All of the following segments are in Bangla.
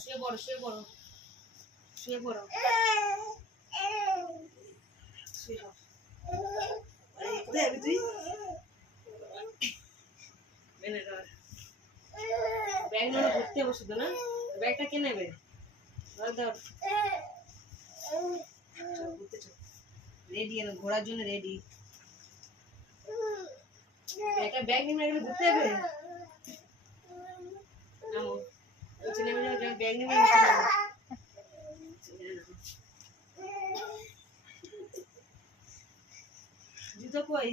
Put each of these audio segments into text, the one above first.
শুয়ে পড়ো শুয়ে পড়ো শুয়ে পড়ো শুয়ে পড়ো। কোথায় যাবি তুই? ব্যাগ নিয়ে ঘুরতে বসে তো না, ব্যাগটা কে নেবে? রেডি ঘোরার জন্য রেডি। একটা ব্যাগ নিয়ে গেলে ঘুরতে যাবে? ব্যাগ নিয়ে জুতো কই?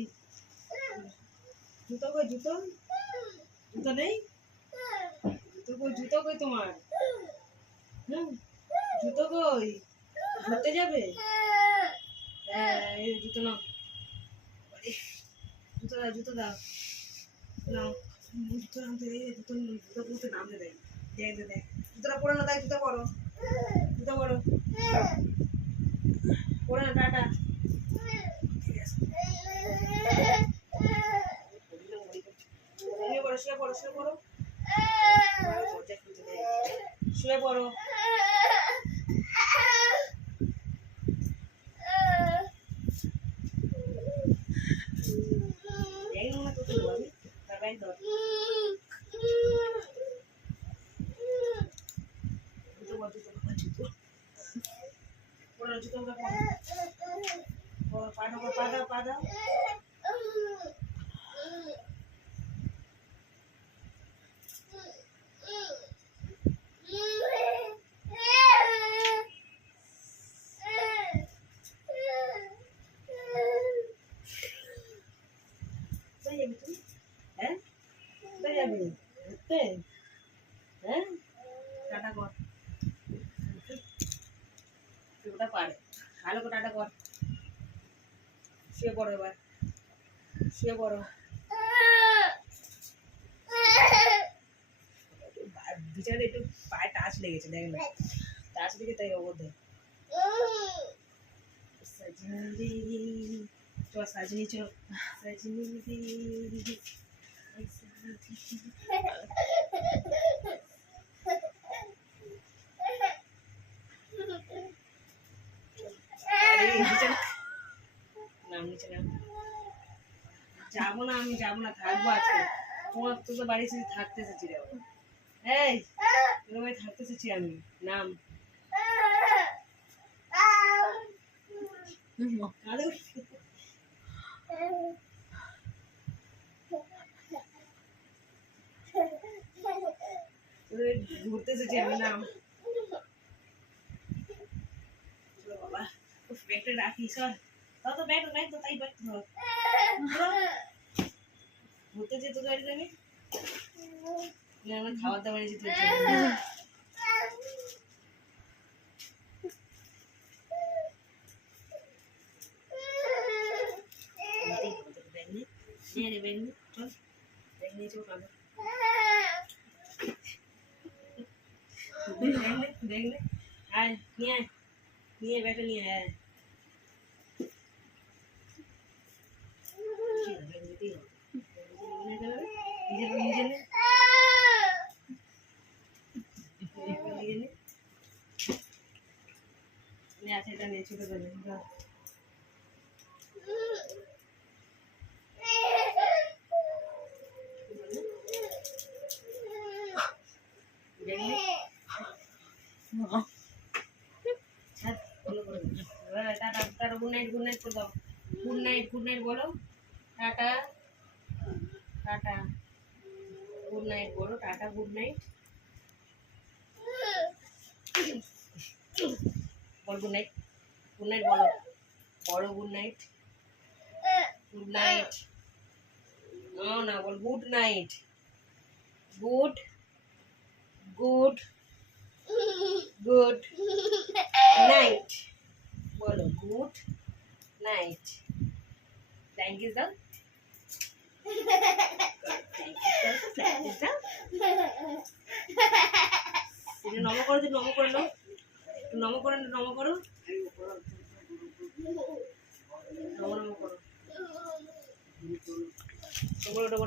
জুতো কই? জুতো জুতো নেই? জুতো কই তোমার? জুতো কই? ঘুরতে যাবে? জুতো নাও, জুতো দাও, জুতো দাও, নাও জুতো নামতে জুতো জুতো পরতে নামতে দেয়। দেখ দেখ জুতোটা পরে না, দেখ জুতো পরো, জুতো পরো, পরে না। টাটা। শুয়ে পড়ো শুয়ে পড়ো শুয়ে পড়ো। পাদা যাবি তুই? হ্যাঁ কোথায় যাবি ঘুরতে? হ্যাঁ টাটা কর, ওটা পারে ভালো করে টাটা কর। শুয়ে পড়ো এবার, শুয়ে পড়ো। বিছানাটা একটু পায়ে টাচ লেগেছে, দেখ না টাচ লেগে তাই অবধি। সজনি চ সজনি চ সজনি যাবো না, আমি যাবো না, থাকবো আজকে। তোমার তো বাড়ি এসেছি, থাকতে এসেছি রে। এই তোর বাড়ি থাকতে এসেছি আমি। নাম ঘুরতে এসেছি আমি। নাম বাবা ব্যাগটা রাখি সর, তো ব্যাগ ব্যাগ তো তাই ব্যাগ ধর। ঘুরতে যেত গাড়ি আমি খাবার দাবার যেতে দেখলে আয় নিয়ে আয়, নিয়ে ব্যাগটা নিয়ে আয়। আছে এটা নিয়ে ছোট করে tata good night, good night করে দাও। গুড নাইট, গুড নাইট বলো। টাটা টাটা গুড নাইট বলো। টাটা গুড নাইট বল। গুড নাইট, গুড নাইট বলো, বড় গুড নাইট। গুড নাইট না বল good night. Good good good night বলো, গুড নাইট। থ্যাংক ইউ দাও, নম করো, নম করে নাও, নম করে নম করো, নম নম করো। ওটা